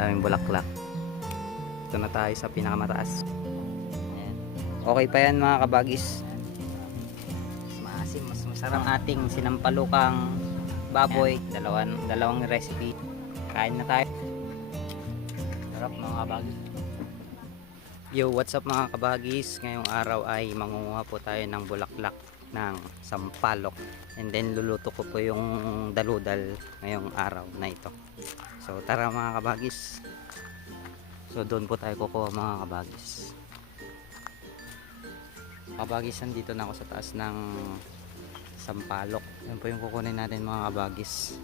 daming bulaklak. Ito na tayo sa pinakamataas. Ayan. Okay pa yan mga kabagis. Maasim, mas masarap ating sinampalukang baboy. Dalawang recipe. Kain na tayo. Sarap mga kabagis. Yo, what's up mga kabagis? Ngayong araw ay mangunguha po tayo ng bulaklak ng sampalok. And then luluto ko po yung daludal ngayong araw na ito. So tara mga kabagis. So doon po tayo kukuha mga kabagis. Kabagis, nandito na ako sa taas ng sampalok. Yan po yung kukunin natin mga kabagis.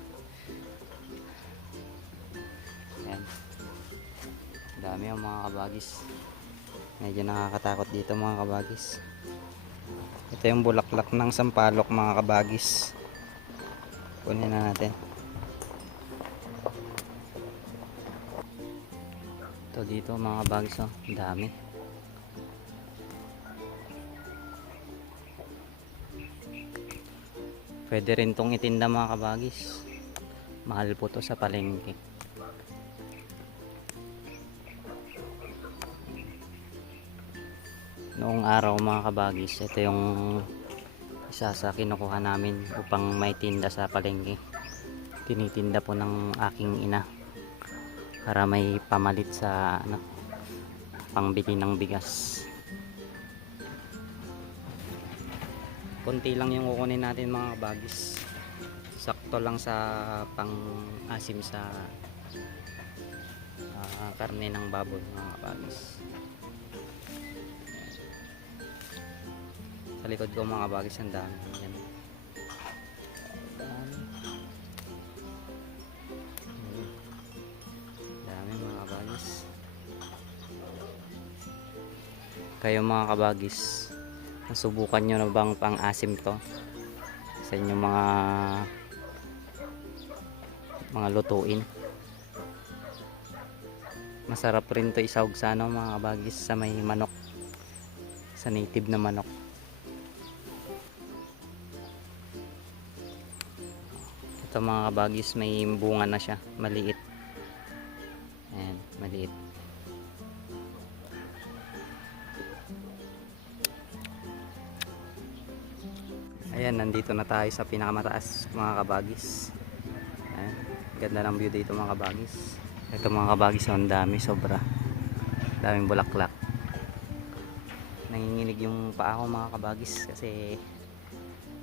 Yan. Dami yung mga kabagis. Medyo nakakatakot dito mga kabagis. Ito yung bulaklak ng sampalok mga kabagis. Kunin na natin. Ito dito mga kabagis, oh, dami. Pwede rin tong itinda mga kabagis. Mahal po to sa palengke. Noong araw mga kabagis, ito yung isa sa kinukuha namin upang may tinda sa palengke. Tinitinda po ng aking ina para may pamalit sa pangbili ng bigas. Konti lang yung kukunin natin mga kabagis. Sakto lang sa pang-asim sa karne ng baboy mga kabagis. Sa likod ko mga kabagis, ang dami. Yan. Dami mga kabagis. Kayo mga kabagis, nasubukan nyo na bang pang-asim to sa inyong mga lutuin? Masarap rin to isawag sa mga kabagis, sa may manok, sa native na manok. Ito mga kabagis, may bunga na siya, maliit. Ayan, maliit. Ayan, nandito na tayo sa pinakamataas mga kabagis. Ayan, ganda ng view dito mga kabagis. Ito mga kabagis, ang dami, sobra. Daming bulaklak. Nanginginig yung paa ko mga kabagis kasi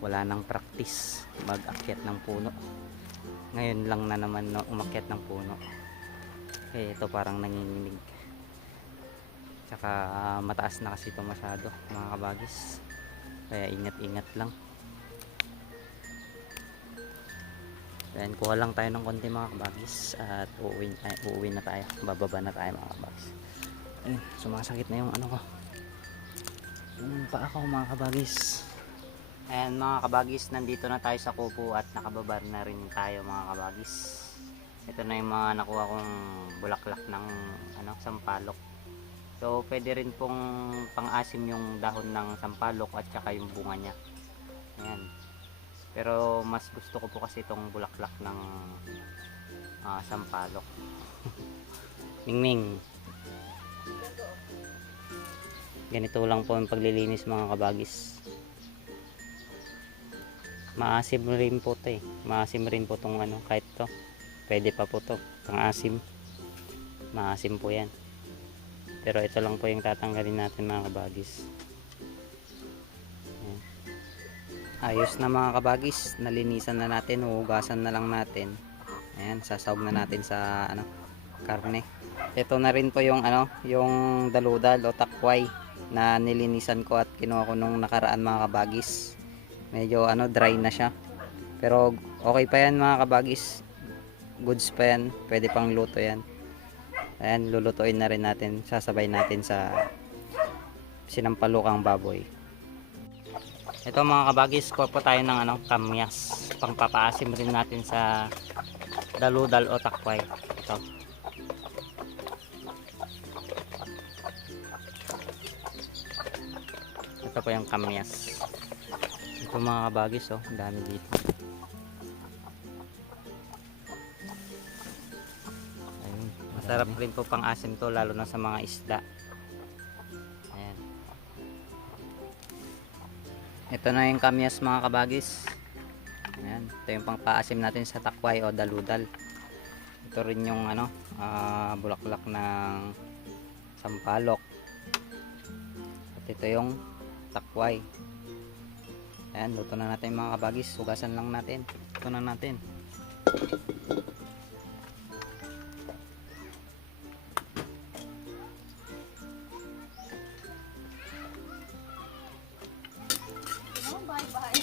wala nang practice mag-akyat ng puno. Ngayon lang na naman umakyat ng puno. Ito parang nanginginig. Tsaka mataas na kasi ito masyado mga kabagis. Kaya ingat-ingat lang. Then kuha lang tayo ng konti mga kabagis at uuwi na tayo. Bababa na tayo mga kabagis. Ayun, sumasakit na yung ko. Yung paa ko mga kabagis. Ayan mga kabagis, nandito na tayo sa kupo at nakababar na rin tayo mga kabagis. Ito na yung mga nakuha kong bulaklak ng sampalok. So pwede rin pong pang-asim yung dahon ng sampalok at saka yung bunga niya. Ayan. Pero mas gusto ko po kasi itong bulaklak ng sampalok. Mingming. Ganito lang po yung paglilinis mga kabagis. Maasim rin po ito Maasim rin po itong kahit to. Pwede pa po to pang-asim. Maasim po yan. Pero ito lang po yung tatanggalin natin mga kabagis. Ayan. Ayos na mga kabagis. Nalinisan na natin. Hugasan na lang natin. Ayan, sasawag na natin sa karne. Ito na rin po yung yung daludal o takway na nilinisan ko at kinuha ko nung nakaraan mga kabagis. Medyo dry na siya. Pero okay pa yan mga kabagis. Goods pa yan. Pwede pang luto yan. Ayan, lulutuin na rin natin. Sasabay natin sa sinampalukang baboy. Ito mga kabagis, kuha po tayo ng kamyas. Pangpapaasim rin natin sa daludal o takway. Ito. Ito po yung kamyas. Ito mga kabagis, oh, dami dito. Ayun, Masarap rin po pang asim to, lalo na sa mga isda. Ayan. Ito na yung kamyas mga kabagis. Ayan. Ito yung pang paasim natin sa takway o daludal. Ito rin yung ano, bulaklak ng sampalok. At ito yung takway. Ayan, luto na natin mga kabagis. Hugasan lang natin. Ito na natin. Bye-bye.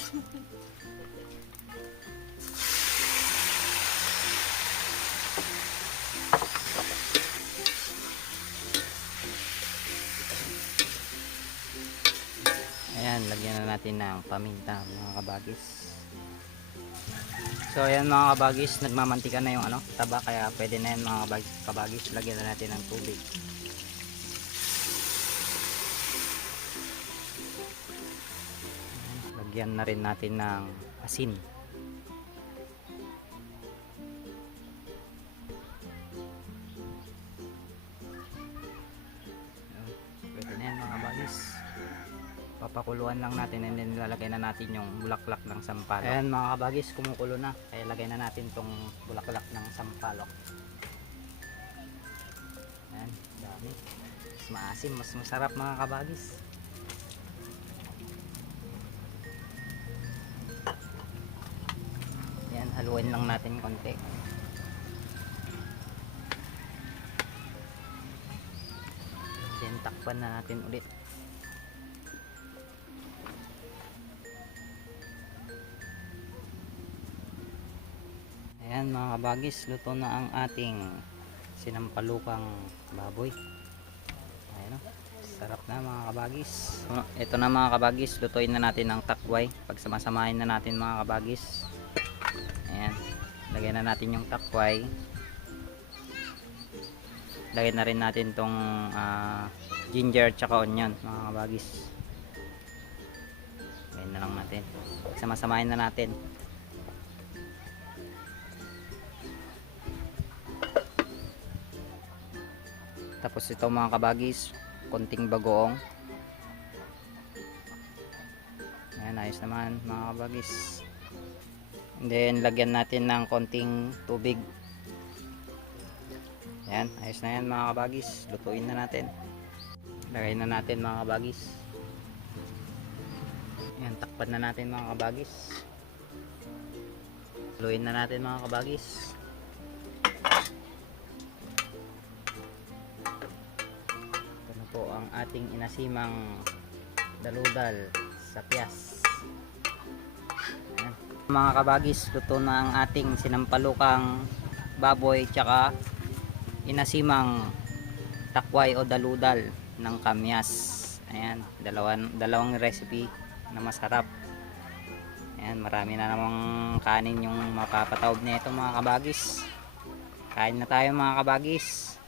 Ayan, lagyan na natin ng paminta mga kabagis. So ayan mga kabagis, nagmamantika na yung ano, taba, kaya pwede na yan mga kabagis. Lagyan na natin ng tubig. Ayan, lagyan na rin natin ng asin. Pwede na yan mga kabagis. Papakuluan lang natin and then lalagay na natin yung bulaklak ng sampalok. Ayan mga kabagis, kumukulo na. Kaya lagay na natin tong bulaklak ng sampalok. Ayan, dami. Mas maasim, mas masarap mga kabagis. Ayan, haluin lang natin konti. Then takpan na natin ulit. Ayan mga kabagis, luto na ang ating sinampalukang baboy. Ayan o, sarap na mga kabagis. So, ito na mga kabagis, lutuin na natin ang takway. Pagsamasamahin na natin mga kabagis. Ayan, lagyan na natin yung takway. Lagyan na rin natin tong ginger tsaka onion mga kabagis. Lagyan na lang natin. Pagsamasamahin na natin. Tapos ito mga kabagis, konting bagoong. Ayan, ayos naman mga kabagis. And then lagyan natin ng konting tubig. Ayan, ayos na yan mga kabagis. Lutuin na natin. Lagay na natin mga kabagis. Ayan, takpan na natin mga kabagis. Lutuin na natin mga kabagis. Po ang ating inasimang daludal sa piyas. Ayan. Mga kabagis, luto na ang ating sinampalukang baboy tsaka inasimang takway o daludal ng kamyas. Ayan, dalawang recipe na masarap. Ayan, marami na namang kanin yung mapapatawag nito mga kabagis. Kain na tayo mga kabagis.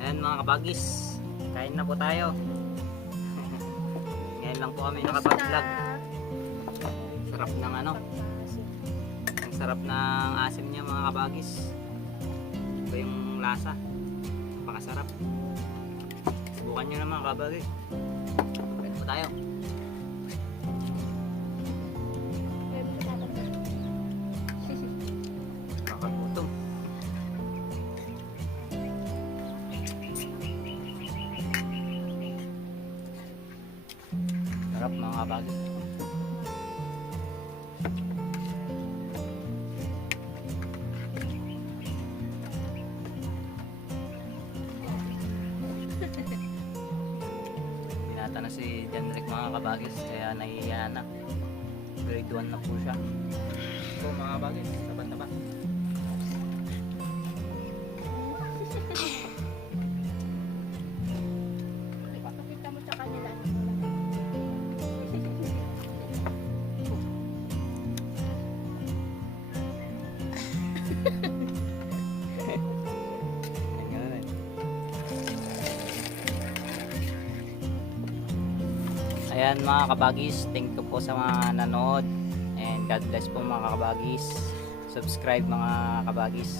Ayan mga kabagis, kain na po tayo. Ngayon lang po kami nakapag-vlog. Sarap ng ano, ang sarap ng asim niya mga kabagis. Ito yung lasa, napakasarap. Subukan nyo na mga kabagis. Kain po tayo. Kakagutom. Sarap mga kabagis. Binata na si Jenrick mga kabagis, kaya nahihiya na. Grade 1 na po siya. So mga kabagis, saban na ba? Pakita mo sa kanila. Ayan mga kabagis, thank you po sa mga nanood. And God bless po mga kabagis. Subscribe mga kabagis.